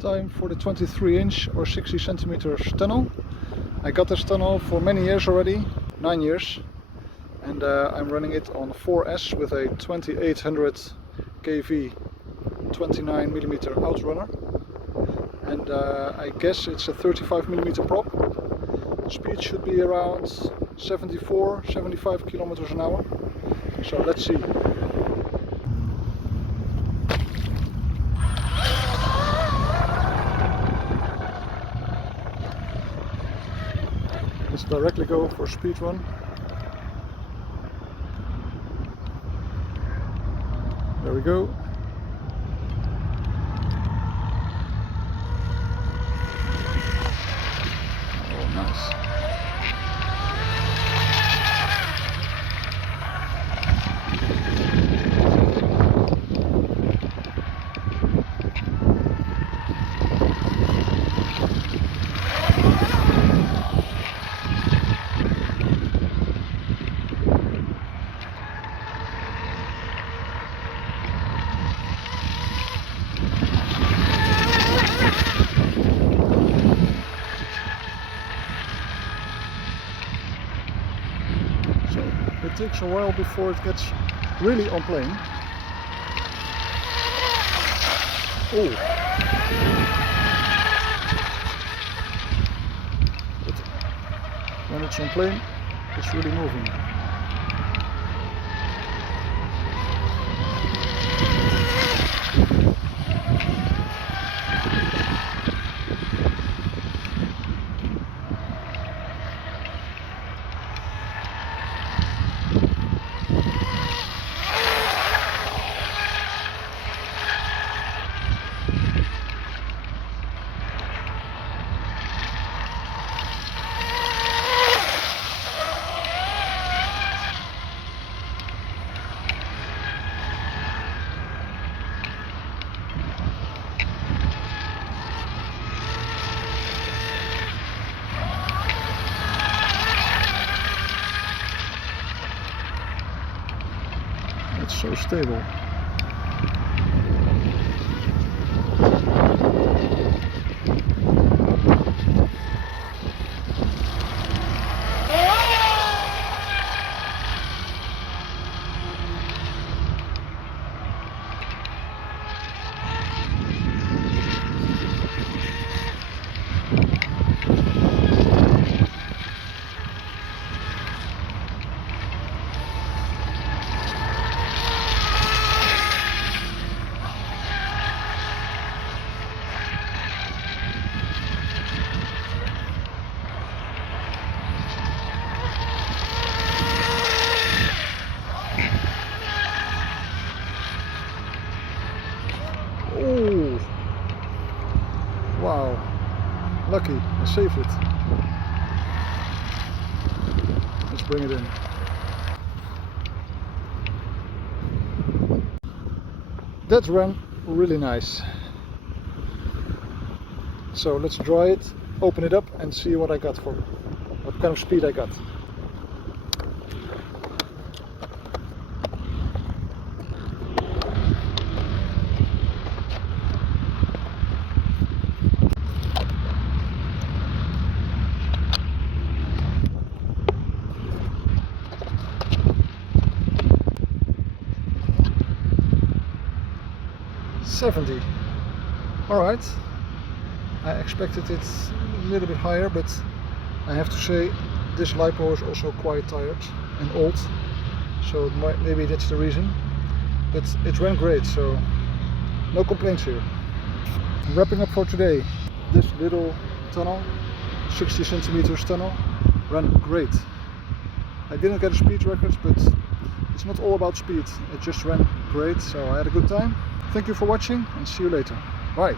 Time for the 23-inch or 60 centimeters tunnel. I got this tunnel for many years already, 9 years, and I'm running it on 4S with a 2800 kV 29mm outrunner, and I guess it's a 35mm prop. The speed should be around 74-75 kilometers an hour. So let's see. Let's directly go for speed run. There we go. Oh, nice. So it takes a while before it gets really on plane. Oh! But when it's on plane, it's really moving. It's so stable. Oh, wow, lucky, I saved it. Let's bring it in. That ran really nice. So let's dry it, open it up and see what I got for what kind of speed I got. $70. Alright, I expected it a little bit higher, but I have to say this LiPo is also quite tired and old, so maybe that's the reason, but it ran great, so no complaints here. Wrapping up for today, this little tunnel, 60 centimeters tunnel, ran great. I didn't get a speed record, but it's not all about speed, it just ran great, so I had a good time. Thank you for watching and see you later. Bye.